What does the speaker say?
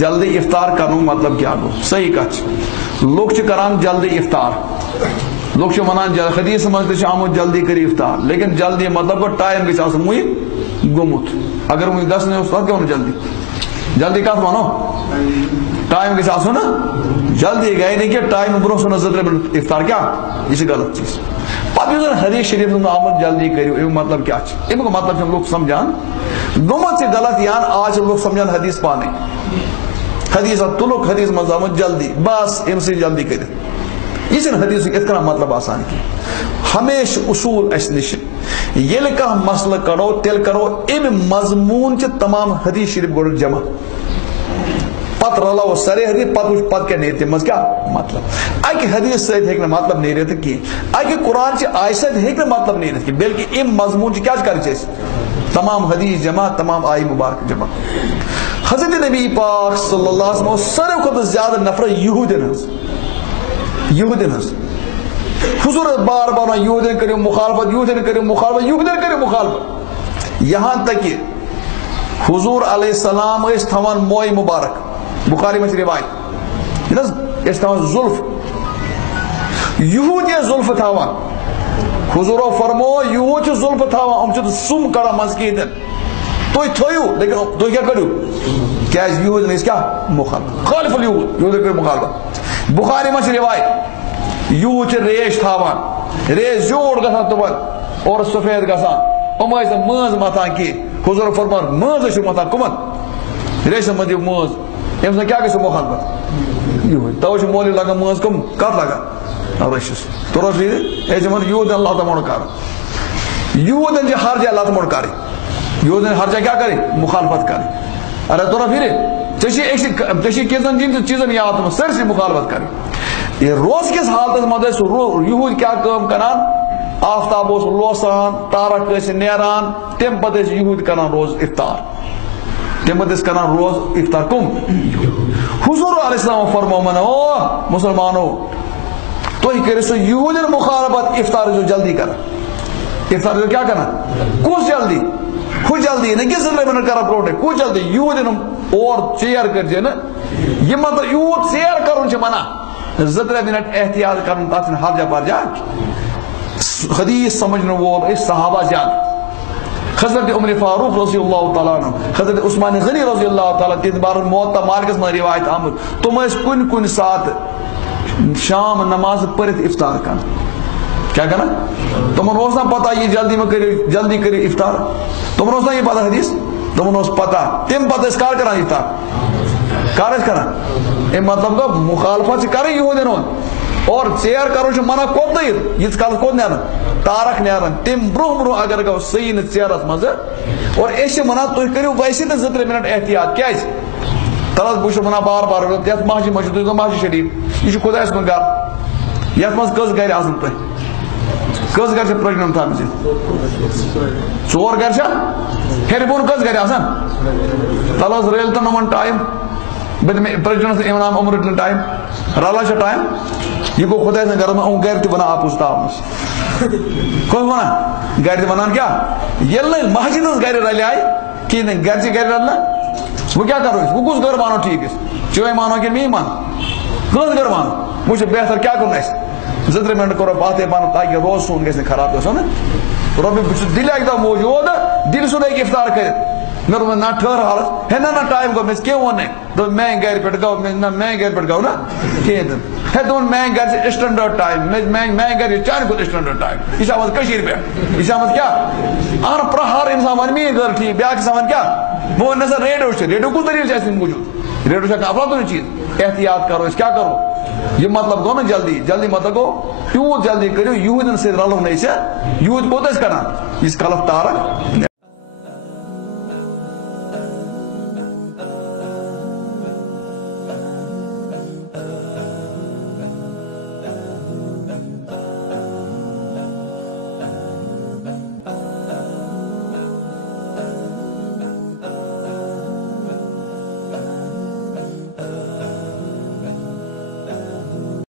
جلدی افطار کرنُک مطلب کیا گو؟ صحیح کت لوگ کران جلدی افطار، لوگ ونان حدیث مجھ آمت جلدی کری افطار، لیکن جلدی مطلب گو ٹائم گژھِ آسُن وُنہِ گوٚمُت، اگر وُنہِ گژھنٕے اوس تتھ کیٛاہ ونو جلدی؟ جلدی کت ونو؟ ٹائم گژھِ آسُن نا جلدی گئی نہیں کہ ٹائم برونٛہہ سُنٛد 2-3 منٹ افطار کیا یہ چھِ غلط چیز۔ پتہٕ یُس زن حدیث شریف آمت جلدی کٔرِو امیُک مطلب کیا چھُ؟ امیُک مطلب چھِ لوگ سمجھان گوٚمُت چھِ غلط یان آج چھِ لوگ سمجھان حدیث پانے حدیث تُلُکھ حدیث منٛز آمُت جلدی بس امہِ سۭتۍ جلدی کٔرِتھ، یہ چھُنہٕ حدیثُک یِتھ کٔنۍ مطلب آسان کینٛہہ۔ ہمیشہ اصوٗل اسہِ نِش ییٚلہِ کانٛہہ مسلہٕ کڑو تیٚلہِ کرو امہِ مضموٗن چہِ تمام حدیث شریف گۄڈٕ جمع، پتہٕ رلاو سارے حدیث، پتہٕ وٕچھ پتہٕ کیٛاہ نیرِ تمہِ منٛز کیٛاہ مطلب۔ اکہِ حدیث سۭتۍ ہیٚکہِ نہٕ مطلب نیٖرِتھ کینٛہہ، اکہِ قرآن چہِ آیہِ سۭتۍ ہیٚکہِ نہٕ مطلب نیٖرِتھ کینٛہہ، بلکہِ امہِ مضموٗن چھِ کیٛاہ چھِ کرٕنۍ چھِ اَسہِ تمام حدیث جمع، تمام آیہِ مُبارک جمع۔ حضرت نبی پاک صلی اللہ علیہ وسلم اوس ساروی کھۄتہٕ زیادٕ نفرت یہوٗدین ہٕنٛز، یہوٗدین ہٕنٛز۔ حضور بار بار ونان یہوٗدین کٔرِو مخالفت، یہوٗدین کٔرِو مخالفت، یہوٗدین کٔرِو مخالفت، یہاں تک کہ حضور علیہ السلام ٲسۍ تھاوان موے مبارک، بخاری میں روایت ٲسۍ تھاوان زُلف، یہوٗد ٲسۍ زُلفہٕ تھاوان، حضورو فرمو یہوٗد چھِ زُلفہٕ تھاوان یِم چھِ سُم کڑان منٛزٕ کِہیٖنۍ تُہۍ تھٲیِو لیکن تُہۍ کیٛاہ کٔرِو؟ کیٛازِ یہوٗدین ٲسۍ کیٛاہ مخالفت، خالف الہوٗد، یہوٗدین کٔرِو مخالفت۔ بخاری منٛز چھِ روایت یہوٗد چھِ ریش تھاوان، ریش زیوٗٹھ گژھان تِمن اور سفید گژھان، یِم ٲسۍ نہٕ مٲنٛز متھان کینٛہہ، حضور فرمان مٲنٛز ٲسِو متھان کٕمن؟ ریشن منٛز دِیِو مٲنٛز، أمۍ سۭتۍ کیٛاہ گژھِ مخالفت؟ یہوٗد، توے چھِ مولوی لگان مٲنٛز کٕم کتھ لگان؟ رٔچھِس توٚر حظ یہِ چھِ وَنان یہوٗدین لتہٕ موٚنڈ کرُن، یہوٗدین چھِ ہر جایہِ لتہٕ موٚنڈ کرٕنۍ، یہوٗدین ہر جایہِ کیٛاہ کَرٕنۍ؟ مخالفت کرٕنۍ۔ ارے توٚر پھِرِ ژےٚ چھِ کینٛژن چیٖزن یاد تھاوُن سٲرسٕے مخالفت کرٕنۍ۔ یہ روز کس حالتس منٛز ٲسۍ یہوٗد کیٛاہ کٲم کران؟ آفتاب اوس لوسان، تارک ٲسۍ نیران، تمہِ پتہٕ ٲسۍ یہوٗد کران روز افطار، تمہِ پتہٕ ٲسۍ کران روز افطار کٕم؟ حضور علیہ السلام فرمومن او مسلمانو تُہۍ کٔرِو سُہ یہوٗدین مخالفت، افطار ٲسِو جلدی کران، افطار ٲسِو کیٛاہ کران؟ کُس جلدی؟ ہُہ جلدی نہ کہِ 2 منٹ کران برونٛٹھٕے، کُس جلدی؟ یہوٗدین اور ژیر کٔرزِ نہٕ، یہِ مطلب یوٗت ژیر کرُن چھِ منع، 2-3 منٹ احتیاط کرُن تتھ چھُنہٕ ہرجا برجا۔ حدیث سمجھنے وول ٲسۍ صحابہ زیادٕ، حضرت عمر فاروق رضی اللہ تعالیٰ عنہ، حضرت عثمان غنی رضی اللہ تعالیٰ تِہنٛدِ بارن موطا مالکس منٛز روایت آمُت، تِم ٲسۍ کُنہِ ساتہٕ شام نماز پٔرِتھ افطار کران، کیٛاہ کران؟ تِمن اوس نا پتہ یہِ جلدی مہ کٔرِو، جلدی کٔرِو افطار، تِمن اوس نا یہِ پتہ حدیث، تِمن اوس پتہ، تمہِ پتہٕ ٲسۍ کر کران افطار، کر ٲسۍ کران؟ امیُک مطلب گوٚو مخالفت چھِ کرٕنۍ یہوٗدین ہُنٛد، اور ژیر کرُن چھُ منع کوٚت ییٖتِس کالس کوٚت نیران؟ تارک نیران، تمہِ برونٛہہ برونٛہہ اگر گوٚو صحیح نہٕ ژیرس منٛز، اور أسۍ چھِ ونان تُہۍ کٔرِو ویسے تہِ 2-3 منٹ احتیاط، کیٛازِ؟ تلس بہٕ چھُس ونان بار بار یتھ مسجد منٛز چھُ تُہۍ مسجد شریف، یہِ چھُ خۄداے سُنٛد گرٕ، یتھ منٛز کٔژ گرِ آسن تۄہہِ؟ کٔژ گرِ چھِ پرٛجنن تھامژٕ؟ 4 گرِ چھا؟ ہیٚرِ بۄن کٔژ گرِ آسان؟ تل حظ رٲلۍ تن یِمن ٹایم، بہٕ دِمہٕ پرٛجنس اِمام یِم رٔٹِن ٹایم، رلان چھا ٹایم؟ یہ گو خدا سٕنٛدِ گرس منٛز یِم گرِ تہِ ونان آپُز تاونس، کٔژ ونان؟ گرِ تہِ ونان کیٛاہ؟ ییٚلہِ نہٕ مسجد ہٕنٛز گرِ رلیے کِہیٖنۍ نہٕ، گرچہِ گرِ رلنا، وۄنۍ کیٛاہ کرو أسۍ؟ وۄنۍ کُس گرٕ مانو ٹھیٖک أسۍ؟ چٲنۍ مانو کِنہٕ میٛٲنۍ مانو؟ کٔژ گرٕ مانو؟ وۄنۍ چھُ بہتر کیٛاہ کرُن اَسہِ؟ 2-3 منٹ کرو پتھے بنو تاکہ روز سون گژھِ نہٕ خراب گژھُن نا، رۄبہِ بہٕ چھُس دِلہِ اکہِ دۄہ موٗجوٗد، دِلہِ سُنٛد ہیٚکہِ افطار کٔرِتھ، مےٚ دوٚپ نہ ٹھٔہر حالس، ہے نہ ٹایم گوٚو، مےٚ کیٚنٛہہ ووٚنٕے، دوٚپ میٛانہِ گرِ پٮ۪ٹھ گوٚو، نہ میٛانہِ گرِ پٮ۪ٹھ گوٚو نا کِہیٖنۍ تہِ، ہے دوٚپُن میٛانہِ گرِ چھِ اسٹنڈٲرڈ ٹایم، میٛانہِ گرِ چھِ چانہِ کھۄتہٕ اسٹنڈٲرڈ ٹایم، یہِ چھِ آمٕژ کٔشیٖرِ پٮ۪ٹھ، یہِ چھِ آمٕژ کیٛاہ؟ اہن پرٛہار اِنسان وَنہِ میٛٲنۍ گٔر ٹھیٖک، بیٛاکھ اِنسان وَنہِ کیٛاہ؟ بہٕ وَنہٕ سا ریڈیو چھُ، ریڈیو کُس دٔلیٖل چھِ اَسہِ موٗجوٗد؟ ریڈیو چھا کانٛہہ افلاطوٗنی چیٖز؟ احتیاط کرو أسۍ کیٛاہ کرو؟ یہ مطلب گوٚو نا جلدی، جلدی مطلب گوٚو تیوٗت جلدی کٔرِو یہوٗدین سۭتۍ رلو نہٕ أسۍ، یہوٗد کوٚت ٲسۍ کران؟ ییٖتِس کالس تارک